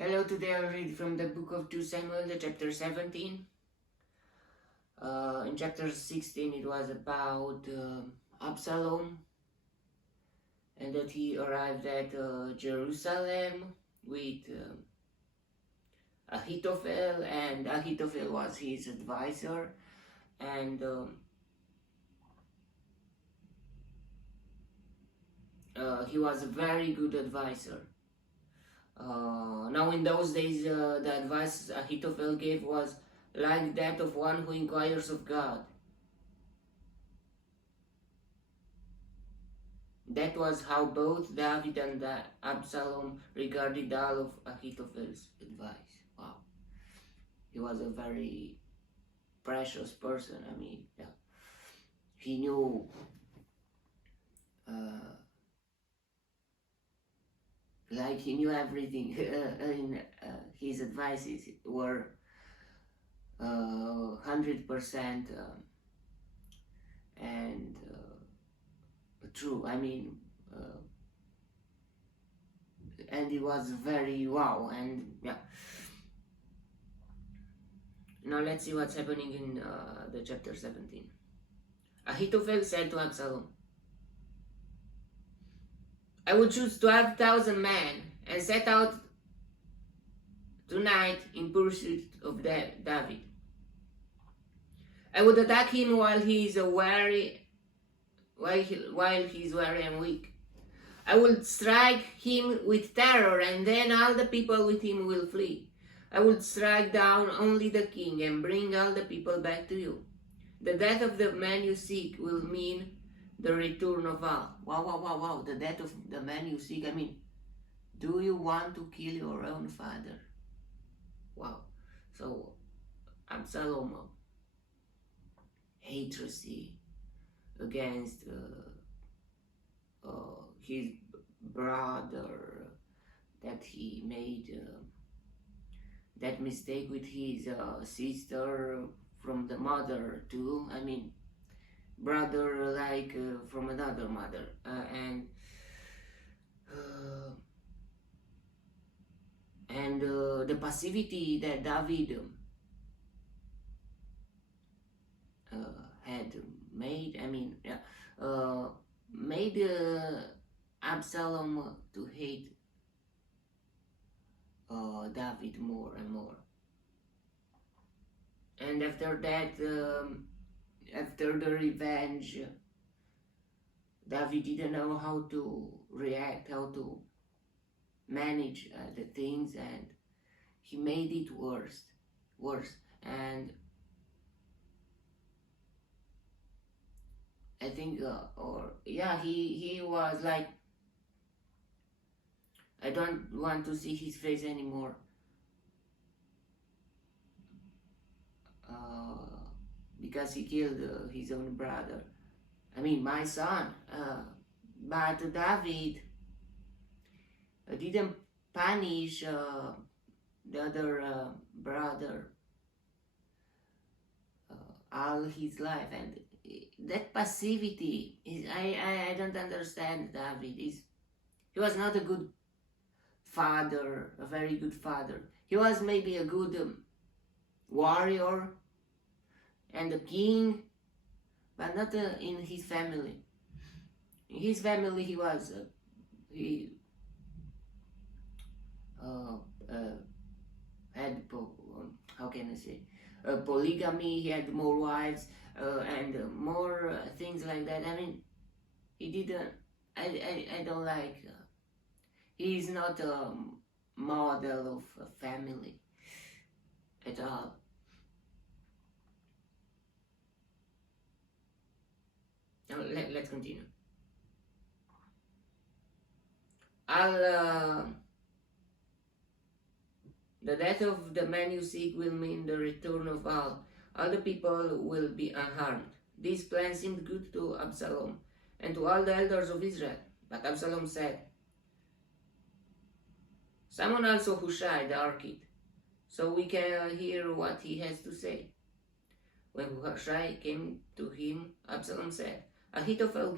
Hello, today I'll read from the book of 2 Samuel, the chapter 17. In chapter 16 it was about Absalom, and that he arrived at Jerusalem with Ahitophel, and Ahitophel was his advisor, and he was a very good advisor. Now in those days, the advice Ahitophel gave was like that of one who inquires of God. That was how both David and Absalom regarded all of Ahithophel's advice. Wow. He was a very precious person. I mean, yeah. He knew he knew everything. His advices were 100% and true. I mean, and it was very wow. And yeah. Now let's see what's happening in the chapter 17. Ahitophel said to Absalom, I would choose 12,000 men and set out tonight in pursuit of David. I would attack him while he is weary and weak. I will strike him with terror, and then all the people with him will flee. I will strike down only the king and bring all the people back to you. The death of the man you seek will mean the return of all. Wow. The death of the man you seek. I mean, do you want to kill your own father? Wow. So, Absalom, hatred against his brother, that he made that mistake with his sister from the mother too. I mean, brother like from another mother, and the passivity that David had made. I mean, made Absalom to hate David more and more. And after that, after the revenge, David didn't know how to react, how to manage the things, and he made it worse. And I think, he was like, I don't want to see his face anymore. Because he killed his own brother. I mean, my son. But David didn't punish the other brother all his life, and that passivity is I don't understand David. He was not a good father, a very good father. He was maybe a good warrior and a king, but not in his family. In his family, he was had how can I say polygamy. He had more wives and more things like that. I mean, he didn't. I don't like. He is not a model of a family at all. Now let's continue. The death of the man you seek will mean the return of all. All the people will be unharmed. This plan seemed good to Absalom and to all the elders of Israel. But Absalom said, summon also Hushai the Archite, so we can hear what he has to say. When Hushai came to him, Absalom said, Ahitophel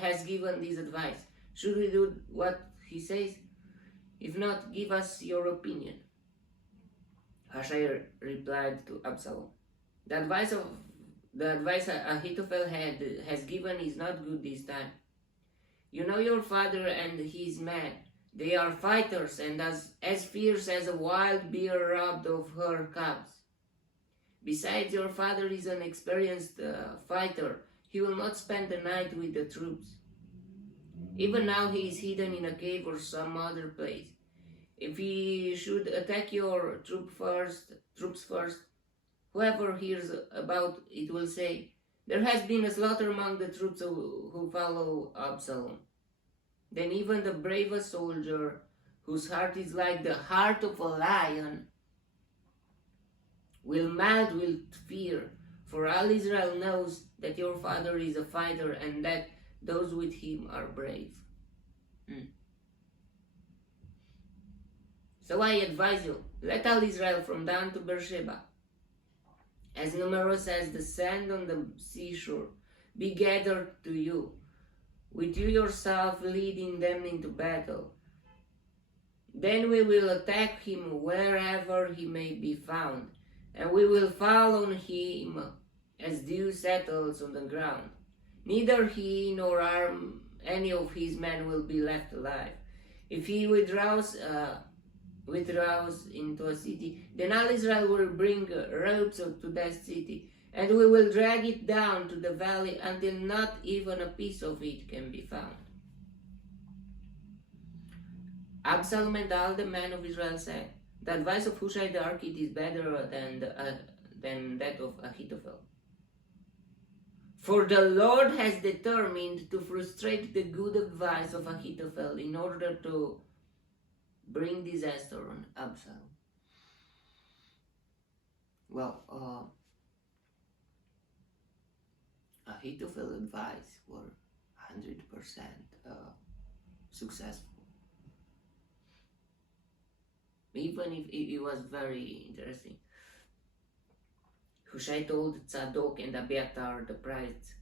has given this advice. Should we do what he says? If not, give us your opinion. Hushai replied to Absalom, The advice Ahitophel has given is not good this time. You know your father and his men. They are fighters and as fierce as a wild bear robbed of her cubs. Besides, your father is an experienced fighter. He will not spend the night with the troops. Even now he is hidden in a cave or some other place. If he should attack your troops first, whoever hears about it will say, There has been a slaughter among the troops who follow Absalom. Then even the bravest soldier, whose heart is like the heart of a lion, will melt with fear, for all Israel knows that your father is a fighter and that those with him are brave. So I advise you, let all Israel from Dan to Beersheba, as numerous as the sand on the seashore, be gathered to you, with you yourself leading them into battle. Then we will attack him wherever he may be found, and we will fall on him as dew settles on the ground. Neither he nor any of his men will be left alive. If he withdraws into a city, then all Israel will bring ropes to that city, and we will drag it down to the valley until not even a piece of it can be found. Absalom and all the men of Israel said, The advice of Hushai the Archite is better than that of Ahitophel. For the Lord has determined to frustrate the good advice of Ahitophel in order to bring disaster on Absalom. Well, Ahithophel advice were 100% successful. Even if it was very interesting. Hushai told Tzadok and Abiathar the priests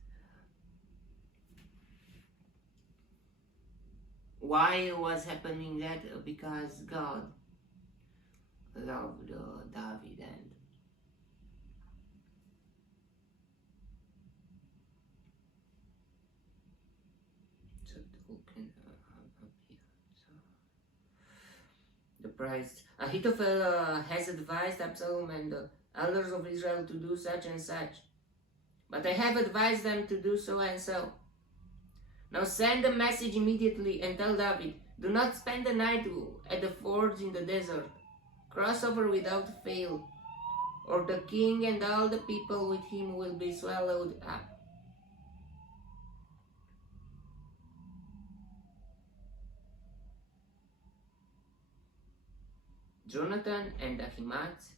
why was happening that? Because God loved David and Tzadok and the priests. Ahitophel has advised Absalom and the elders of Israel to do such and such, but I have advised them to do so and so. Now send a message immediately and tell David, Do not spend the night at the fords in the desert. Cross over without fail, or the king and all the people with him will be swallowed up. Jonathan and Ahimaaz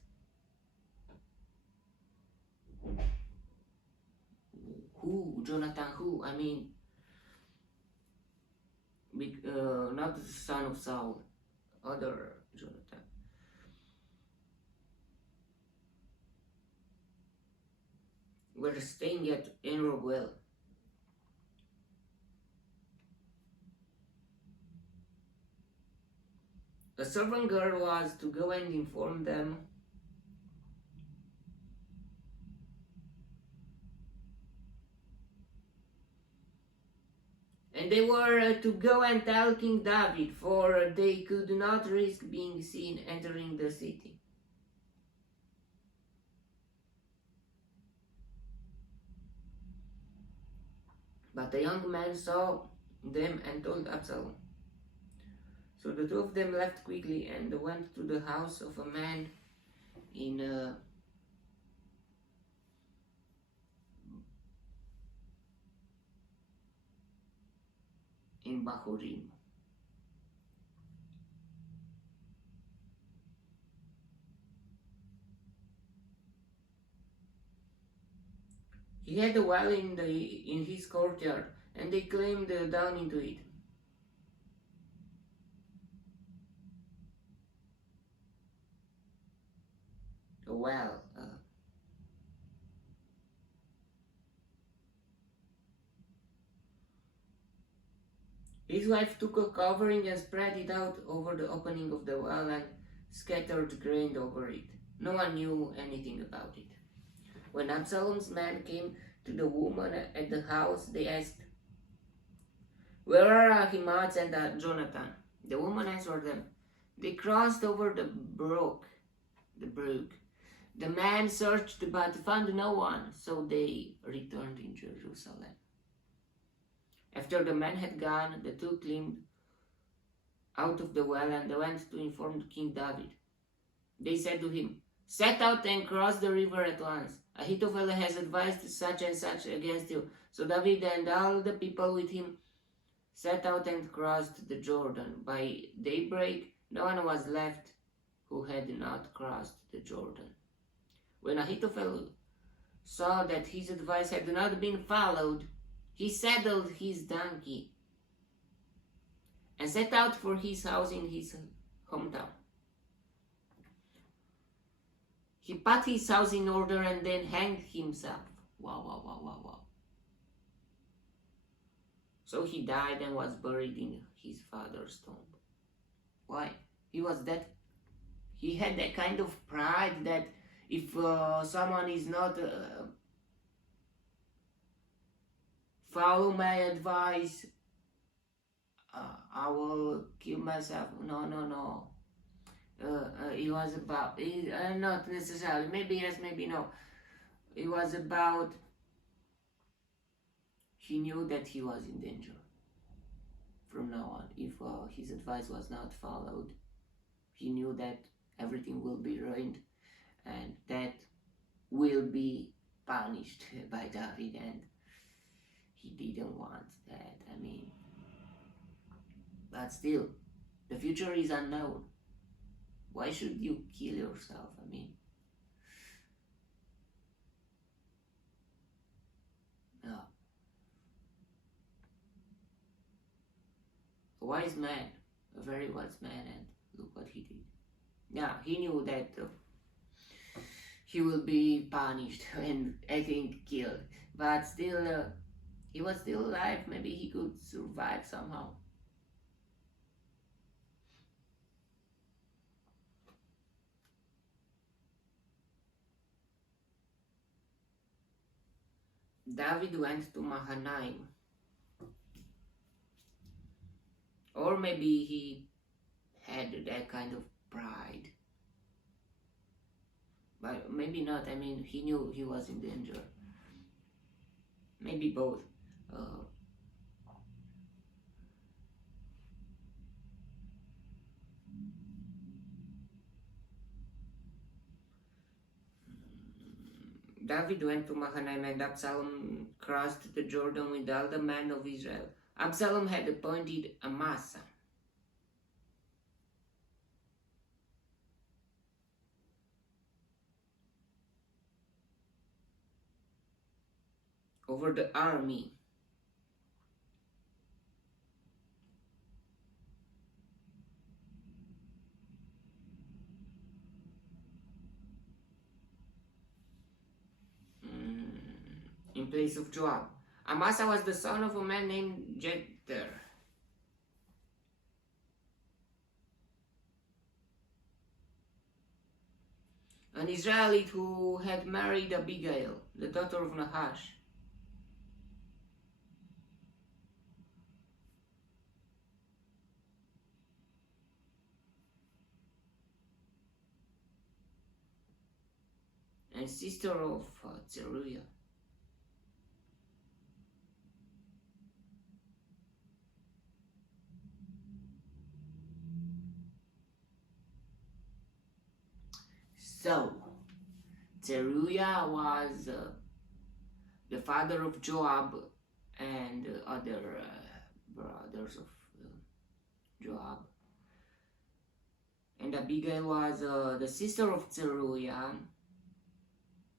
Jonathan who? I mean, not the son of Saul, other Jonathan. We're staying at Enrogel. The servant girl was to go and inform them and they were to go and tell King David, for they could not risk being seen entering the city. But the young man saw them and told Absalom. So the two of them left quickly and went to the house of a man in Bahurim. He had a well in his courtyard, and they climbed down into it. A well. His wife took a covering and spread it out over the opening of the well and scattered grain over it. No one knew anything about it. When Absalom's men came to the woman at the house, they asked, "Where are Ahimaaz and Jonathan?" The woman answered them, "They crossed over the brook. The man searched but found no one, so they returned in Jerusalem." After the men had gone, the two climbed out of the well and went to inform King David. They said to him, "Set out and cross the river at once. Ahitophel has advised such and such against you." So David and all the people with him set out and crossed the Jordan. By daybreak, no one was left who had not crossed the Jordan. When Ahitophel saw that his advice had not been followed, he saddled his donkey and set out for his house in his hometown. He put his house in order and then hanged himself. Wow. So he died and was buried in his father's tomb. Why? He had that kind of pride that if someone is not follow my advice, I will kill myself. No. It was about, not necessarily, maybe yes, maybe no. It was about, he knew that he was in danger from now on. If his advice was not followed, he knew that everything will be ruined and that will be punished by David, and he didn't want that. But still, the future is unknown. Why should you kill yourself? No. A wise man, a very wise man, and look what he did. Yeah, he knew that he will be punished and I think killed, but still, he was still alive. Maybe he could survive somehow. David went to Mahanaim. Or maybe he had that kind of pride. But maybe not. He knew he was in danger. Maybe both. David went to Mahanaim and Absalom crossed the Jordan with all the men of Israel. Absalom had appointed Amasa over the army. In place of Joab. Amasa was the son of a man named Jether. An Israelite who had married Abigail, the daughter of Nahash. And sister of Zeruiah. So, Zeruiah was the father of Joab and other brothers of Joab. And Abigail was the sister of Zeruiah,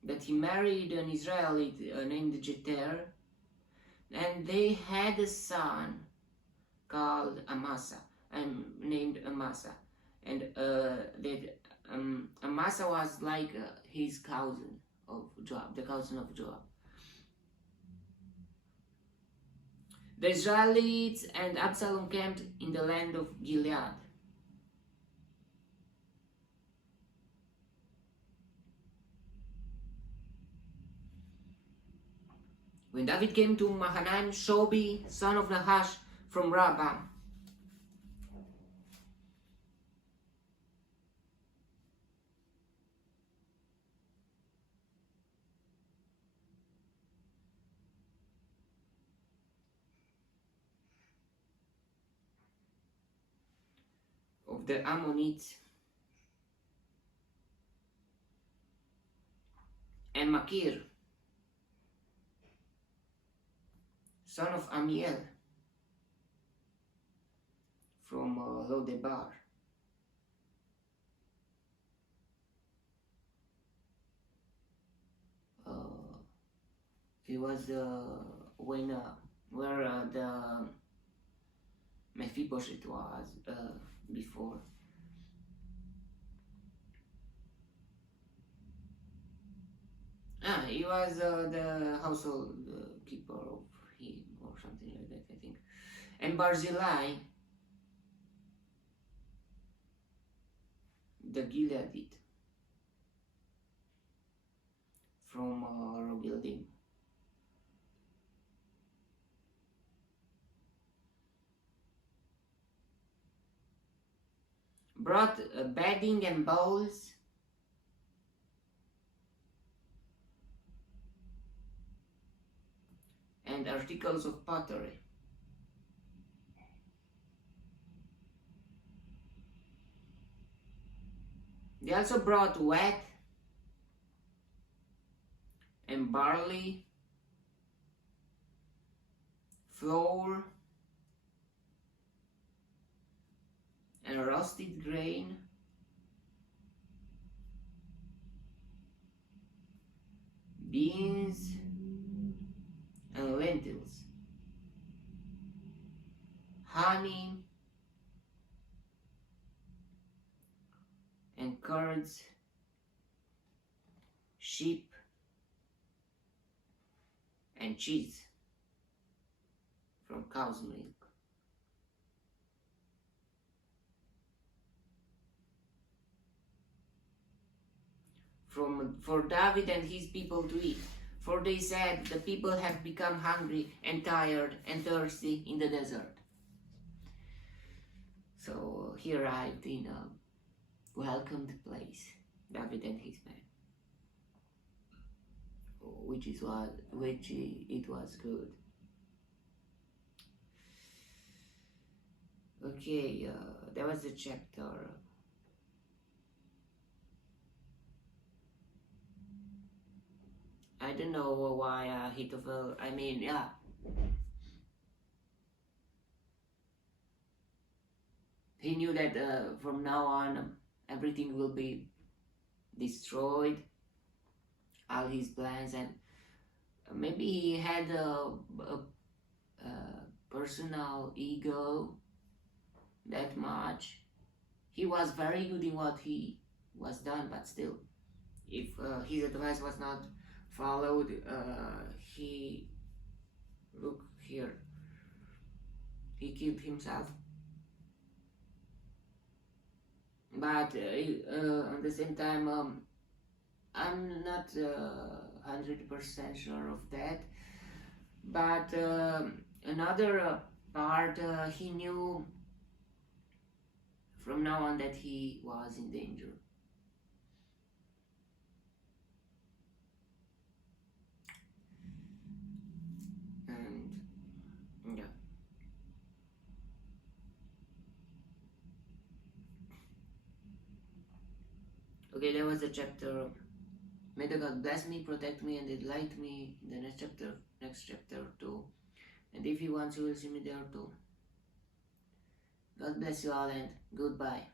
that he married an Israelite named Jether, and they had a son called Amasa, and named Amasa, and Amasa was like his cousin of Joab, the cousin of Joab. The Israelites and Absalom camped in the land of Gilead. When David came to Mahanaim, Shobi, son of Nahash, from Rabbah, of the Ammonites, and Makir, son of Amiel, from Lodebar. He was where the Mephibosheth was before. He was the household keeper of him, or something like that, I think. And Barzillai, the Gileadite, from Rogeldim. Brought bedding and bowls, and articles of pottery. They also brought wheat and barley, flour, and roasted grain, beans, and lentils, honey, and curds, sheep, and cheese from cow's milk. For David and his people to eat. For they said, the people have become hungry and tired and thirsty in the desert. So he arrived in a welcomed place, David and his men, which it was good. Okay, that was the chapter. I don't know why Ahitophel, he knew that from now on everything will be destroyed, all his plans, and maybe he had a personal ego that much. He was very good in what he was done, but still, if his advice was not followed, look here, he killed himself. But at the same time, I'm not 100% sure of that. But another part, he knew from now on that he was in danger. And yeah. Okay, that was the chapter. May the God bless me, protect me, and enlighten me in the next chapter too. And if He wants, you will see me there too. God bless you all, and goodbye.